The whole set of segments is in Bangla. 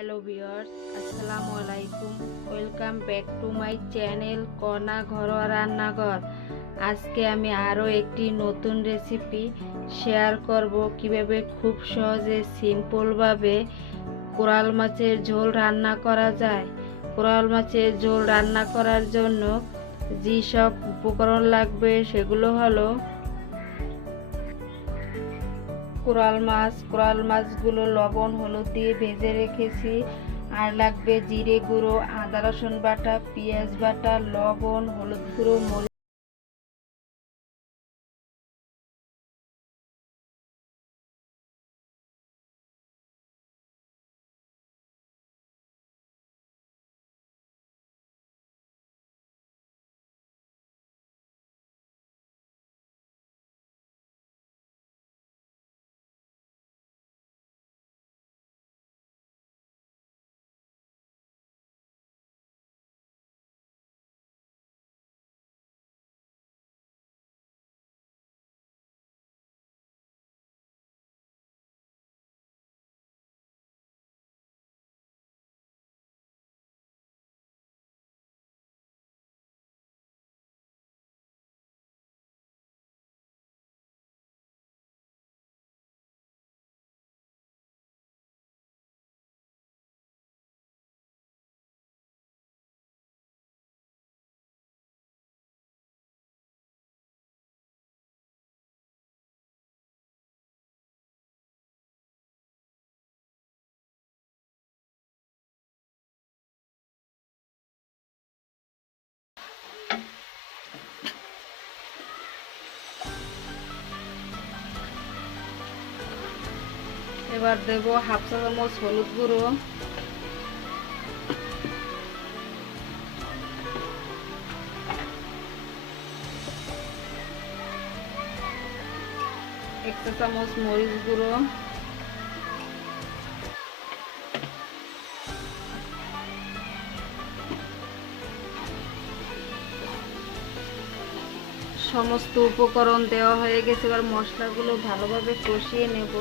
হ্যালো ভিউয়ার্স, আসসালামু আলাইকুম। Welcome back to my channel Kona ঘরোয়া রান্নাঘর। আজকে আমি আরও একটি নতুন রেসিপি শেয়ার করব কীভাবে খুব সহজে সিম্পলভাবে কোরাল মাছের ঝোল রান্না করা যায়। কোরাল মাছের ঝোল রান্না করার জন্য যেসব উপকরণ লাগবে সেগুলো হলো কোরাল মাছ। কোরাল মাছগুলো লবণ, হলুদ দিয়ে ভেজে রেখেছি। আর লাগবে জিরে গুঁড়ো, আদা রসুন বাটা, পেঁয়াজ বাটা, লবণ, হলুদ গুঁড়ো এবার দেব হাফ চা চামচ হলুদ গুঁড়ো। এক চা চামচ মরিচ গুঁড়ো। সমস্ত উপকরণ দেওয়া হয়ে গেছে, এবার মশলাগুলো ভালোভাবে কষিয়ে নেব।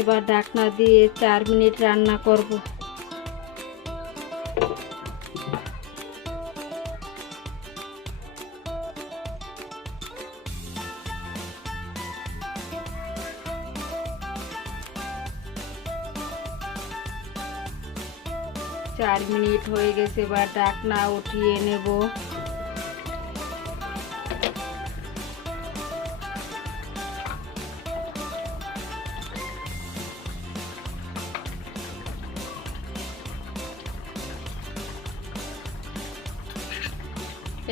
এবার ডাকনা দিয়ে চার মিনিট রান্না করব। চার মিনিট হয়ে গেছে বা ডাকনা উঠিয়ে নেব।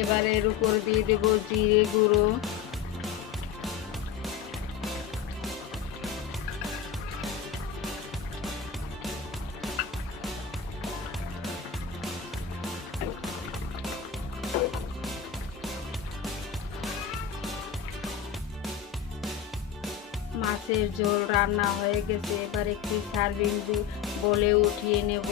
এবার এর উপর দিয়ে দেব জিরে গুঁড়ো। মাছের ঝোল রান্না হয়ে গেছে। এবার একটি সার্ভিং বলে উঠিয়ে নেব।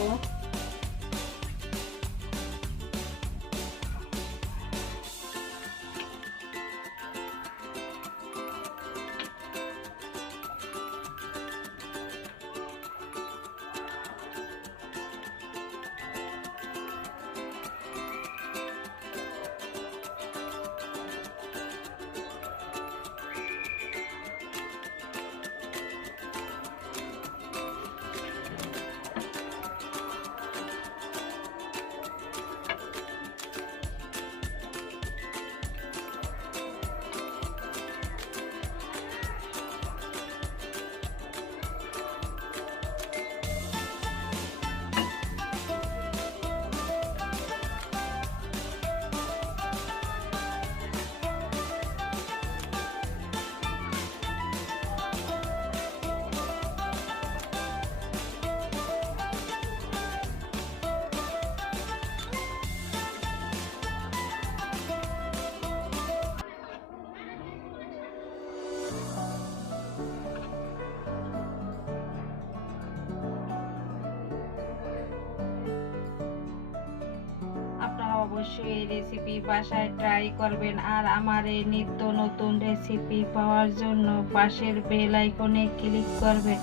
অবশ্যই এই রেসিপি বাসায় ট্রাই করবেন। আর আমার এই নিত্য নতুন রেসিপি পাওয়ার জন্য পাশের বেল আইকনে ক্লিক করবেন।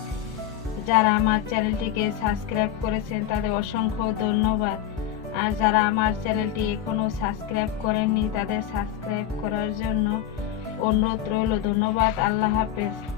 যারা আমার চ্যানেলটিকে সাবস্ক্রাইব করেছেন, তাদের অসংখ্য ধন্যবাদ। আর যারা আমার চ্যানেলটি এখনও সাবস্ক্রাইব করেননি, তাদের সাবস্ক্রাইব করার জন্য অনুরোধ রইল। ধন্যবাদ, আল্লাহ হাফেজ।